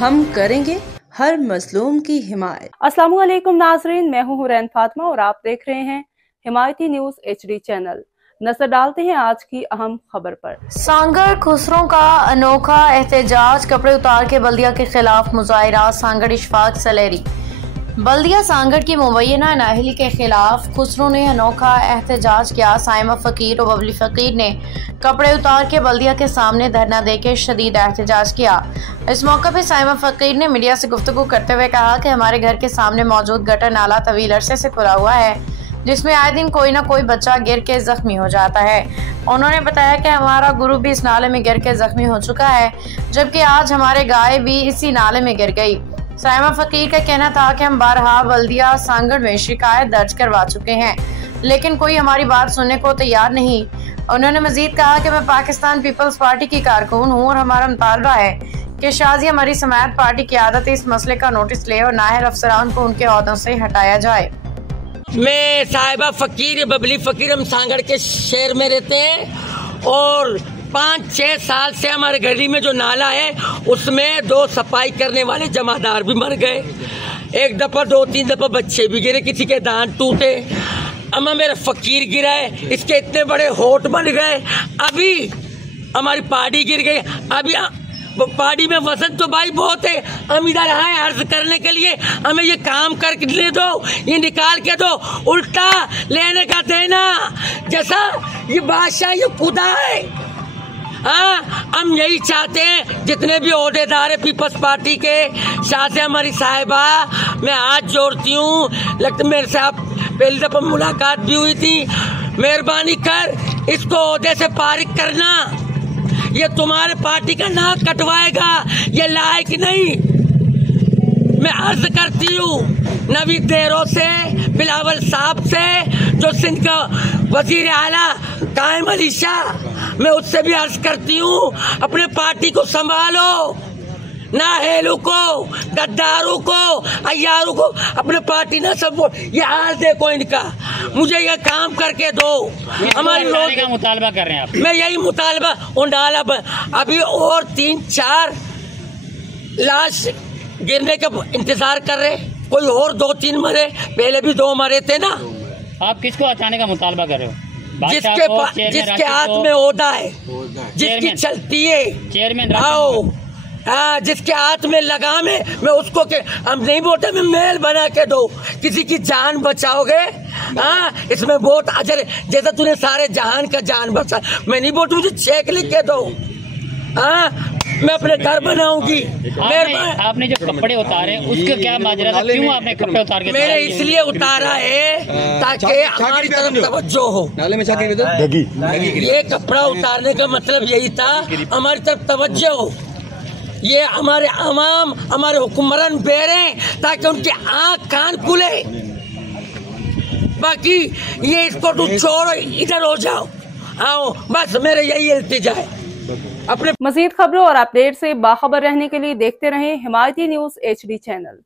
हम करेंगे हर मजलूम की हिमायत। अस्सलाम वालेकुम नाजरीन, मैं हूँ हुरैन फातिमा और आप देख रहे हैं हिमायती न्यूज HD चैनल। नजर डालते हैं आज की अहम खबर पर। सांगड़ खुसरों का अनोखा एहतजाज, कपड़े उतार के बल्दिया के खिलाफ मुजाहिरा। सांगड़ इशफाक सलेरी। बल्दिया सांगड़ की मुबैना नाअहली के खिलाफ खुसरों ने अनोखा एहतजाज किया। साइमा फकीर और बबली फकीर ने कपड़े उतार के बल्दिया के सामने धरना देकर शदीद एहतजाज किया। इस मौके पर साइमा फकीर ने मीडिया से गुफ्तगू करते हुए कहा कि हमारे घर के सामने मौजूद गटर नाला तवील अरसे से खुला हुआ है, जिसमें आए दिन कोई ना कोई बच्चा गिर के जख्मी हो जाता है। उन्होंने बताया कि हमारा गुरु भी इस नाले में गिर के जख्मी हो चुका है, जबकि आज हमारे गाय भी इसी नाले में गिर गई। साइमा फकीर का कहना था कि हम बारहा बल्दिया सांगड़ में शिकायत दर्ज करवा चुके हैं, लेकिन कोई हमारी बात सुनने को तैयार नहीं। उन्होंने मजीद कहा कि मैं पाकिस्तान पीपल्स पार्टी की कारकुन हूँ और हमारा मुतालबा है कि शाजी हमारी समाअत पार्टी की आदत इस मसले का नोटिस ले और नाहल अफसरान को उनके ओहदों से हटाया जाए। मैं साहिबा फकीर बबली फकीर, हम सांगड़ के शहर में रहते हैं और 5-6 साल से हमारे गली में जो नाला है उसमें 2 सफाई करने वाले जमादार भी मर गए। एक दफा 2-3 दफा बच्चे भी गिरे, किसी के दांत टूटे। अम्मा मेरा फकीर गिरा है, इसके इतने बड़े होठ बन गए। अभी हमारी पार्टी गिर गई। अभी पार्टी में वजन तो भाई बहुत है। हम इधर आए अर्ज करने के लिए, हमें ये काम कर ले दो, ये निकाल के दो। उल्टा लेने का देना, जैसा ये बादशाह ये खुदा है। हाँ, हम यही चाहते हैं जितने भी ओहदेदार है पीपल्स पार्टी के साथ से हमारी साहिबा, मैं हाथ जोड़ती हूँ। लगता मेरे से आप पहली दफा मुलाकात भी हुई थी। मेहरबानी कर इसको ओहदे से पारिक करना। ये तुम्हारे पार्टी का नाक कटवाएगा, ये लायक नहीं। मैं अर्ज करती हूँ नवीद देरों से, बिलावल साहब से, जो सिंध का वजीर आला कायम अली शाह, मैं उससे भी अर्ज करती हूँ अपने पार्टी को संभालो। नाहेलू को, गद्दारों को, अय्यारों को अपने पार्टी ना सब। ये हाल देखो इनका, मुझे ये काम करके दो। हमारी रोज का मुतालबा कर रहे हैं आप? मैं यही मुतालबा उंडाला। अभी और 3-4 लाश गिरने का इंतजार कर रहे, कोई और 2-3 मरे, पहले भी 2 मरे थे ना। आप किसको हटाने का मुतालबा कर रहे हो? जिसके हाथ में ओहदा है, जिसकी चलती है चेयरमैन आओ, हाँ, जिसके हाथ में लगाम है, मैं उसको के हम नहीं बोलते मैं महल बना के दो। किसी की जान बचाओगे, हाँ, इसमें बहुत अजर। जैसा तूने सारे जहान का जान बचा, मैं नहीं बोलती, मुझे चेक लिख के दो। हाँ, मैं अपने घर बनाऊंगी। आपने जो कपड़े उतारे उसके क्या माजरा था? क्यों आपने कपड़े उतार के? मैंने इसलिए उतारा है ताकि हमारी तरफ तवज्जो हो। ये कपड़ा उतारने का मतलब यही था, हमारी तरफ तवज्जो हो। ये हमारे अवाम, हमारे हुक्मरान बेरे, ताकि उनके आँख कान खुले। बाकी ये इसको तू छोड़ो, इधर हो जाओ, आओ, बस मेरे यही इल्तिजा है। अपने मजीद खबरों और अपडेट से बाखबर रहने के लिए देखते रहें हिमायती न्यूज HD चैनल।